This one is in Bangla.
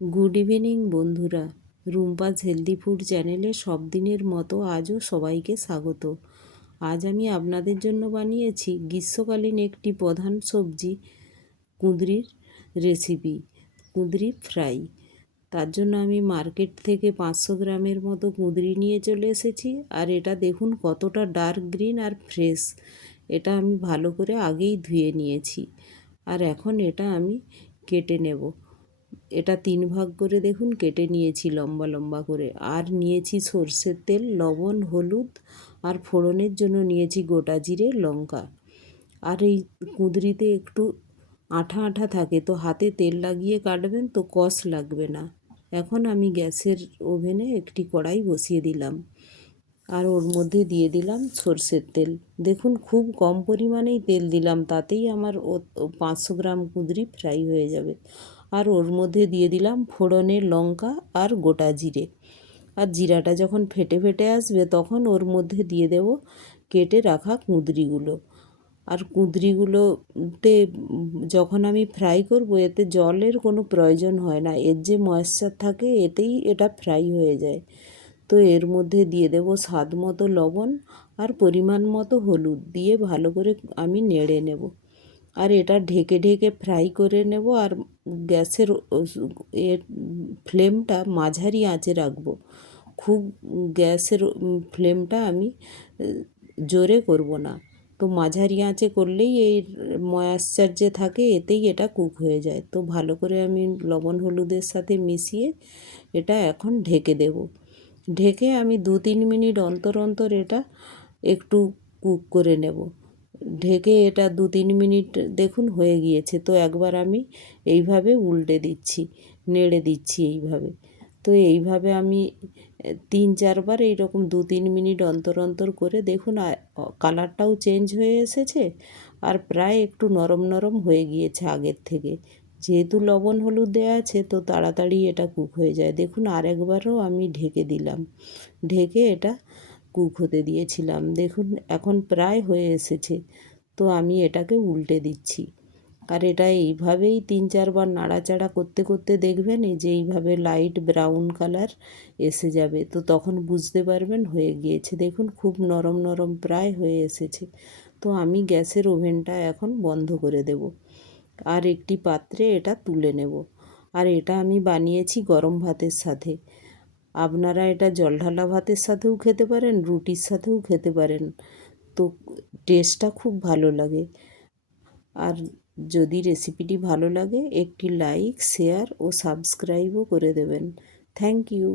গুড ইভিনিং বন্ধুরা, রুম্পাস হেলদি ফুড চ্যানেলে সব দিনের মতো আজও সবাইকে স্বাগত। আজ আমি আপনাদের জন্য বানিয়েছি গ্রীষ্মকালীন একটি প্রধান সবজি কুঁদরির রেসিপি, কুঁদরি ফ্রাই। তার জন্য আমি মার্কেট থেকে 500 গ্রামের মতো কুঁদরি নিয়ে চলে এসেছি। আর এটা দেখুন কতটা ডার্ক গ্রিন আর ফ্রেশ। এটা আমি ভালো করে আগেই ধুয়ে নিয়েছি। আর এখন এটা আমি কেটে নেব। এটা 3 ভাগ করে দেখুন কেটে নিয়েছি লম্বা লম্বা করে। আর নিয়েছি সরষের তেল, লবণ, হলুদ, আর ফোড়নের জন্য নিয়েছি গোটা জিরে, লঙ্কা। আর এই কুঁদরিতে একটু আঠা আঠা থাকে, তো হাতে তেল লাগিয়ে কাটবেন, তো কষ লাগবে না। এখন আমি গ্যাসের ওভেনে একটি কড়াই বসিয়ে দিলাম, আর ওর মধ্যে দিয়ে দিলাম সরষের তেল। দেখুন খুব কম পরিমাণেই তেল দিলাম, তাতেই আমার 500 গ্রাম কুঁদরি ফ্রাই হয়ে যাবে। আর ওর মধ্যে দিয়ে দিলাম ফোড়নের লঙ্কা আর গোটা জিরে। আর জিরাটা যখন ফেটে ফেটে আসবে, তখন ওর মধ্যে দিয়ে দেব কেটে রাখা কুঁদরিগুলো। আর কুঁদরিগুলোতে যখন আমি ফ্রাই করব, এতে জলের কোনো প্রয়োজন হয় না। এর যে ময়েশ্চার থাকে, এতেই এটা ফ্রাই হয়ে যায়। তো এর মধ্যে দিয়ে দেব স্বাদ মতো লবণ আর পরিমাণ মতো হলুদ দিয়ে ভালো করে আমি নেড়ে নেব। আর এটা ঢেকে ঢেকে ফ্রাই করে নেব। আর গ্যাসের এর ফ্লেমটা মাঝারি আঁচে রাখবো। খুব গ্যাসের ফ্লেমটা আমি জোরে করব না। তো মাঝারি আঁচে করলেই এই ময়েশ্চার যে থাকে, এতেই এটা কুক হয়ে যায়। তো ভালো করে আমি লবণ হলুদের সাথে মিশিয়ে এটা এখন ঢেকে দেব। ঢেকে আমি 2-3 মিনিট অন্তর অন্তর এটা একটু কুক করে নেব। ঢেকে এটা 2-3 মিনিট দেখুন হয়ে গিয়েছে। তো একবার আমি এইভাবে উল্টে দিচ্ছি, নেড়ে দিচ্ছি এইভাবে। তো এইভাবে আমি 3-4 বার এইরকম 2-3 মিনিট অন্তর অন্তর করে দেখুন কালারটাও চেঞ্জ হয়ে এসেছে। আর প্রায় একটু নরম নরম হয়ে গিয়েছে আগের থেকে। যেহেতু লবণ হলুদ দেওয়া আছে, তো তাড়াতাড়ি এটা কুক হয়ে যায়। দেখুন আরেকবারও আমি ঢেকে দিলাম, ঢেকে এটা কুক হতে দিয়েছিলাম। দেখুন এখন প্রায় হয়ে এসেছে। তো আমি এটাকে উল্টে দিচ্ছি। আর এটা এইভাবেই 3-4 বার নাড়াচাড়া করতে করতে দেখবেন এই যে এইভাবে লাইট ব্রাউন কালার এসে যাবে। তো তখন বুঝতে পারবেন হয়ে গিয়েছে। দেখুন খুব নরম নরম প্রায় হয়ে এসেছে। তো আমি গ্যাসের ওভেনটা এখন বন্ধ করে দেব, আর একটি পাত্রে এটা তুলে নেব। আর এটা আমি বানিয়েছি গরম ভাতের সাথে। আপনারা এটা জলঢালা ভাতের সাথেও খেতে পারেন, রুটির সাথেও খেতে পারেন। তো টেস্টটা খুব ভালো লাগে। আর যদি রেসিপিটি ভালো লাগে, একটি লাইক, শেয়ার ও সাবস্ক্রাইবও করে দেবেন। Thank you.